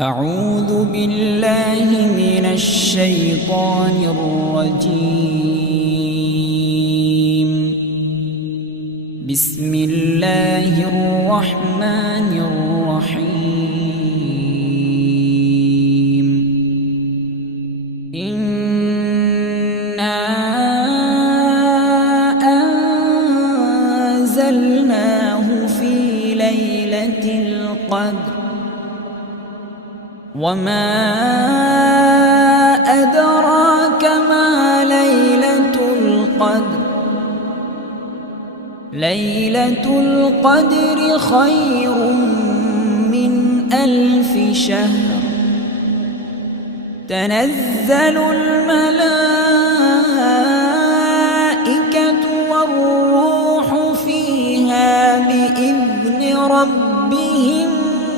أعوذ بالله من الشيطان الرجيم. بسم الله الرحمن الرحيم. إنا أنزلناه في ليلة القدر وما أدراك ما ليلة القدر. ليلة القدر خير من 1000 شهر. تنزل الملائكة